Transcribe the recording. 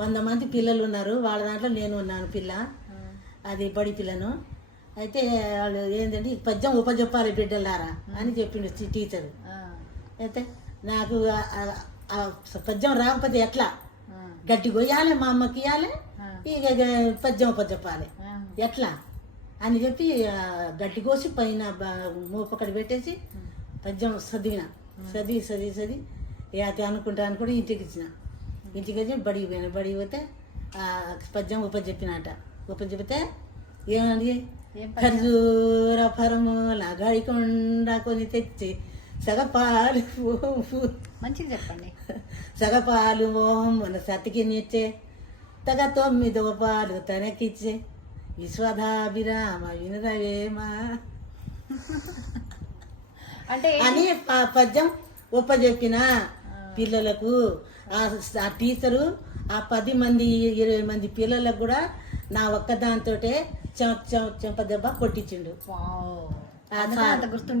100 మంది పిల్లలు ఉన్నారు. వాళ్ళ దాంట్లో నేను ఉన్నాను పిల్ల, అది బడి పిల్లను. అయితే వాళ్ళు ఏంటంటే పద్యం ఉపజెప్పాలి బిడ్డలారా అని చెప్పిండు టీచరు. అయితే నాకు పద్యం రాకపోతే ఎట్లా, గట్టి కొయ్యాలి, మా అమ్మకి ఇవ్వాలి, ఇక పద్యం ఉపజెప్పాలి ఎట్లా అని చెప్పి గట్టి కోసి పైన మూపకడి పెట్టేసి పద్యం చదివి అది అనుకుంటా ఇంటికి ఇచ్చిన. ఇంటికి వచ్చి బడికి పోయాను. బడికి పోతే పద్యం ఉపజెప్పినట. ఉపజెప్పితే ఏమని, ఖర్జూర ఫరముల గడికొండ కొని తెచ్చి సగపాలు మంచిగా చెప్పండి. సగపాలు మోహం మన సతికినిచ్చే, తగ 9వ పాలు తనకిచ్చే, విశ్వధాభిరామ వినురవేమా అంటే అని పద్యం ఉపజెప్పిన పిల్లలకు. ఆ టీచరు ఆ 10 మంది 20 మంది పిల్లలకు కూడా నా ఒక్కదాంతో చెంప దెబ్బ కొట్టించిండు. గుర్తు